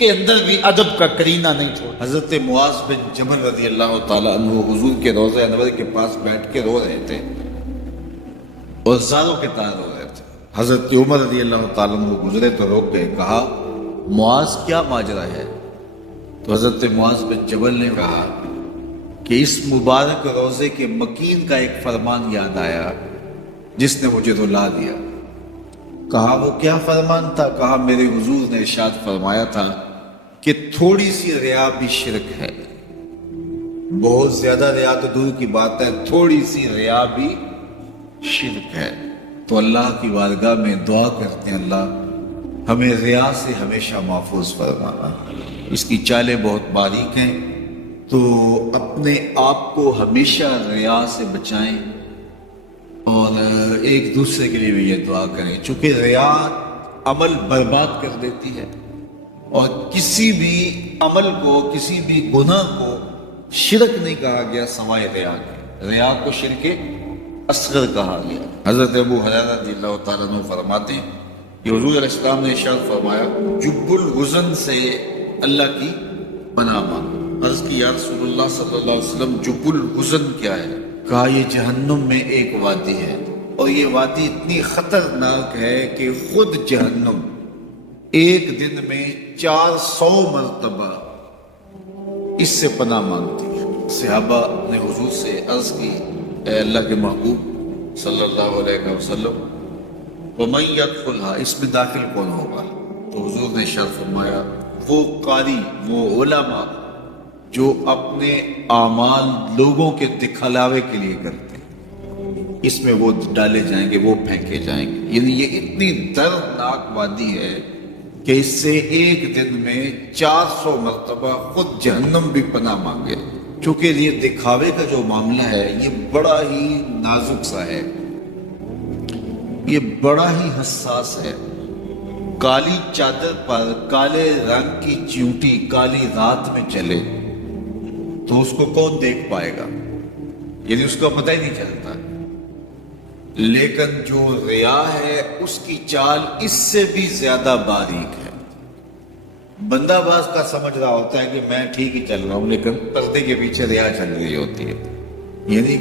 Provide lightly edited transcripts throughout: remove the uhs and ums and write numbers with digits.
کے اندر بھی ادب کا کرینہ نہیں چھوڑ۔ حضرت معاذ بن جبل رضی اللہ تعالیٰ عنہ حضور کے روضہ انور کے پاس بیٹھ کے رو رہے تھے اور زاروں کے تار رو رہے تھے۔ حضرت عمر رضی اللہ تعالیٰ عنہ گزرے تو روک گئے، کہا معاذ کیا ماجرا ہے؟ تو حضرت معاذ بن جبل نے کہا کہ اس مبارک روضے کے مکین کا ایک فرمان یاد آیا جس نے مجھے رلا دیا۔ کہا وہ کیا فرمان تھا؟ کہا میرے حضور نے ارشاد فرمایا تھا کہ تھوڑی سی ریا بھی شرک ہے، بہت زیادہ ریا تو دور کی بات ہے، تھوڑی سی ریا بھی شرک ہے۔ تو اللہ کی بارگاہ میں دعا کرتے ہیں اللہ ہمیں ریا سے ہمیشہ محفوظ فرمانا۔ اس کی چالیں بہت باریک ہیں، تو اپنے آپ کو ہمیشہ ریا سے بچائیں اور ایک دوسرے کے لیے بھی یہ دعا کریں، چونکہ ریا عمل برباد کر دیتی ہے، اور کسی بھی عمل کو، کسی بھی گناہ کو شرک نہیں کہا گیا سوائے ریا کے، ریا کو شرک اصغر کہا گیا۔ حضرت ابو ہریرہ رضی اللہ تعالیٰ عنہ فرماتے ہیں کہ حضور علیہ السلام نے ارشاد فرمایا جب الحزن سے اللہ کی پناہ مانگو۔ عرض کی یا رسول اللہ صلی اللہ علیہ وسلم جب الحزن کیا ہے؟ کہا یہ جہنم میں ایک وادی ہے، اور یہ وادی اتنی خطرناک ہے کہ خود جہنم ایک دن میں 400 مرتبہ اس سے پناہ مانگتی ہے۔ صحابہ نے حضور سے عرض کی اے اللہ کے محبوب صلی اللہ علیہ وسلم وَمَن يَدْخُلْهَا، اس میں داخل کون ہوگا؟ تو حضور نے ارشاد فرمایا وہ قاری، وہ علماء جو اپنے اعمال لوگوں کے دکھلاوے کے لیے کرتے ہیں، اس میں وہ ڈالے جائیں گے، وہ پھینکے جائیں گے۔ یعنی یہ اتنی دردناک وادی ہے کہ اس سے ایک دن میں 400 مرتبہ خود جہنم بھی پناہ مانگے، چونکہ یہ دکھاوے کا جو معاملہ ہے یہ بڑا ہی نازک سا ہے، یہ بڑا ہی حساس ہے۔ کالی چادر پر کالے رنگ کی چیونٹی کالی رات میں چلے تو اس کو کون دیکھ پائے گا؟ یعنی اس کا پتہ ہی نہیں چلتا، لیکن جو ریا ہے اس کی چال اس سے بھی زیادہ باریک ہے۔ بندہ باز کا سمجھ رہا ہوتا ہے کہ میں ٹھیک ہی چل رہا ہوں، لیکن پردے کے پیچھے ریا چل رہی ہوتی ہے۔ یعنی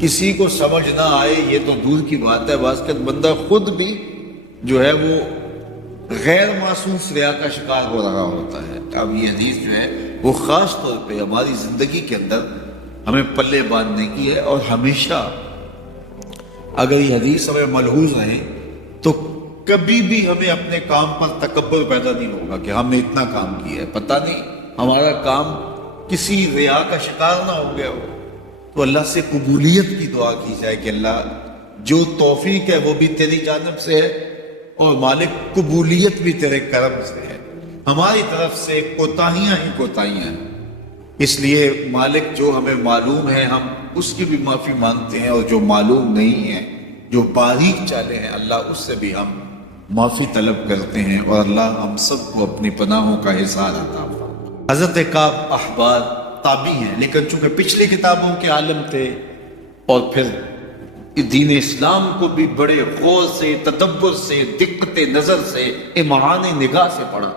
کسی کو سمجھ نہ آئے یہ تو دور کی بات ہے، بعض وقت بندہ خود بھی جو ہے وہ غیر محسوس ریا کا شکار ہو رہا ہوتا ہے۔ اب یہ حدیث جو ہے وہ خاص طور پہ ہماری زندگی کے اندر ہمیں پلے باندھنے کی ہے، اور ہمیشہ اگر یہ حدیث ہمیں ملحوظ رہے تو کبھی بھی ہمیں اپنے کام پر تکبر پیدا نہیں ہوگا کہ ہم نے اتنا کام کیا ہے، پتہ نہیں ہمارا کام کسی ریا کا شکار نہ ہو گیا ہو۔ تو اللہ سے قبولیت کی دعا کی جائے کہ اللہ جو توفیق ہے وہ بھی تیری جانب سے ہے، اور مالک قبولیت بھی تیرے کرم سے ہے، ہماری طرف سے کوتاہیاں ہی کوتاہیاں ہیں۔ اس لیے مالک جو ہمیں معلوم ہے ہم اس کی بھی معافی مانگتے ہیں، اور جو معلوم نہیں ہے، جو باریک چالے ہیں، اللہ اس سے بھی ہم معافی طلب کرتے ہیں، اور اللہ ہم سب کو اپنی پناہوں کا احسان عطا فرمائے۔ حضرت کعب احبار تابعی ہیں، لیکن چونکہ پچھلی کتابوں کے عالم تھے اور پھر دین اسلام کو بھی بڑے غور سے، تدبر سے، دقت نظر سے، امعان نگاہ سے پڑھا،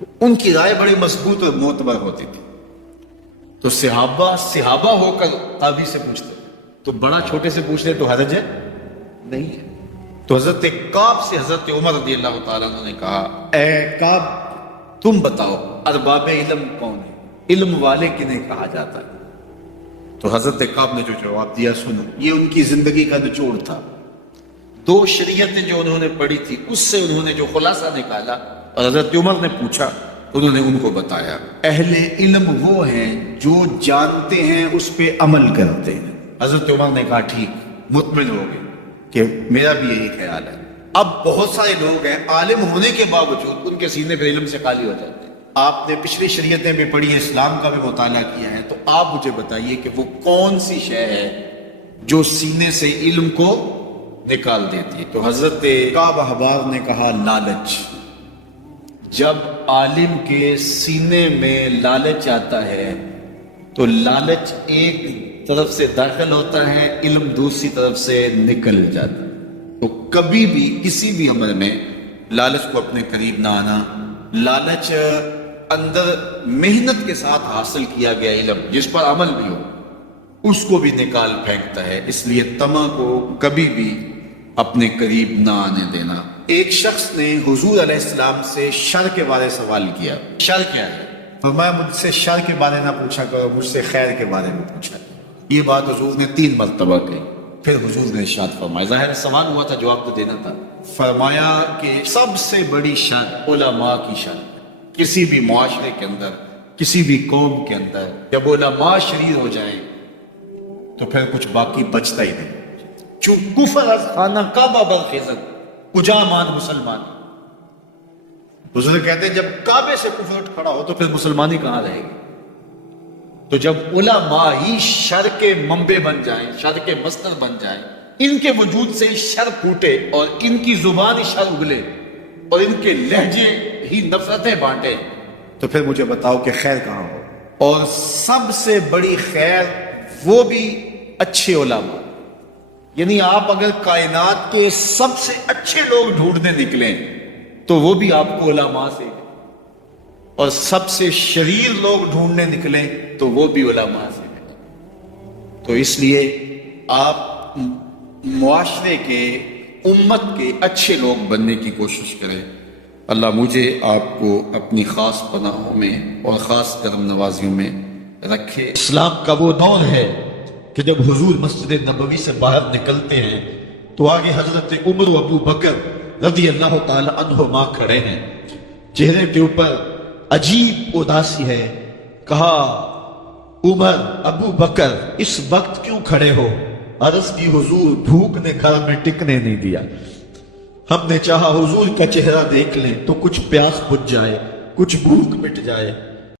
تو ان کی رائے بڑی مضبوط اور معتبر ہوتی تھی۔ تو صحابہ ہو کر تابعی سے پوچھتے، تو بڑا چھوٹے سے پوچھتے تو حرج ہے نہیں ہے۔ تو حضرت کعب سے حضرت عمر رضی اللہ تعالیٰ عنہ نے کہا اے کعب تم بتاؤ ارباب علم کون ہے، علم والے کنہیں کہا جاتا ہے؟ تو حضرت کعب نے جو جواب دیا سنو، یہ ان کی زندگی کا نچوڑ تھا۔ 2 شریعتیں جو انہوں نے پڑھی تھی اس سے انہوں نے جو خلاصہ نکالا، اور حضرت عمر نے پوچھا، انہوں نے ان کو بتایا اہل علم وہ ہیں جو جانتے ہیں اس پہ عمل کرتے ہیں۔ حضرت عمر نے کہا ٹھیک، مطمئن ہو گئے کہ میرا بھی یہی خیال ہے۔ اب بہت سارے لوگ ہیں عالم ہونے کے باوجود ان کے سینے پہ علم سے خالی ہو جاتے ہیں۔ آپ نے پچھلی شریعتیں بھی پڑھی ہیں، اسلام کا بھی مطالعہ کیا ہے، تو آپ مجھے بتائیے کہ وہ کون سی شے ہے جو سینے سے علم کو نکال دیتی ہے؟ تو حضرت کعب احبار نے کہا لالچ۔ جب عالم کے سینے میں لالچ آتا ہے تو لالچ ایک طرف سے داخل ہوتا ہے، علم دوسری طرف سے نکل جاتا ہے۔ تو کبھی بھی کسی بھی عمل میں لالچ کو اپنے قریب نہ آنا لالچ اندر محنت کے ساتھ حاصل کیا گیا علم جس پر عمل بھی ہو اس کو بھی نکال پھینکتا ہے. اس لیے طمع کو کبھی بھی اپنے قریب نہ آنے دینا. ایک شخص نے حضور علیہ السلام سے شر کے بارے سوال کیا. شر کیا ہے؟ فرمایا مجھ سے شر کے بارے نہ پوچھا کرو، مجھ سے خیر کے بارے میں پوچھا. یہ بات حضور نے 3 مرتبہ کہی. پھر حضور نے ارشاد فرمایا، ظاہر سوال ہوا تھا جواب تو دینا تھا. فرمایا کہ سب سے بڑی شر علماء کی شر. کسی بھی معاشرے کے اندر، کسی بھی قوم کے اندر جب علماء شریر ہو جائیں تو پھر کچھ باقی بچتا ہی نہیں. چون کفر از خانہ کعبہ برخیزد کجا مان مسلمان. حضور کہتے ہیں جب کعبے سے کفر اٹھ کھڑا ہو تو پھر مسلمانی کہاں رہے گی. تو جب علماء ہی شر کے منبع بن جائیں، شر کے مصدر بن جائیں، ان کے وجود سے شر پھوٹے اور ان کی زبان ہی شر اگلے اور ان کے لہجے ہی نفرتیں بانٹے تو پھر مجھے بتاؤ کہ خیر کہاں ہو. اور سب سے بڑی خیر وہ بھی اچھے علماء. یعنی آپ اگر کائنات کے سب سے اچھے لوگ ڈھونڈنے نکلیں تو وہ بھی آپ کو علماء سے، اور سب سے شریر لوگ ڈھونڈنے نکلیں تو وہ بھی علماء سے. تو اس لیے آپ معاشرے کے، امت کے اچھے لوگ بننے کی کوشش کریں. اللہ مجھے آپ کو اپنی خاص پناہوں میں اور خاص کرم نوازیوں میں رکھے. اسلام کا وہ دور ہے کہ جب حضور مسجد نبوی سے باہر نکلتے ہیں تو آگے حضرت عمر و ابو بکر رضی اللہ تعالی عنہما کھڑے ہیں. چہرے کے اوپر عجیب اداسی ہے. کہا عمر، ابو بکر اس وقت کیوں کھڑے ہو؟ عرض کی حضور بھوک نے گھر میں ٹکنے نہیں دیا. ہم نے چاہا حضور کا چہرہ دیکھ لیں تو کچھ پیاس بجھ جائے، کچھ بھوک مٹ جائے.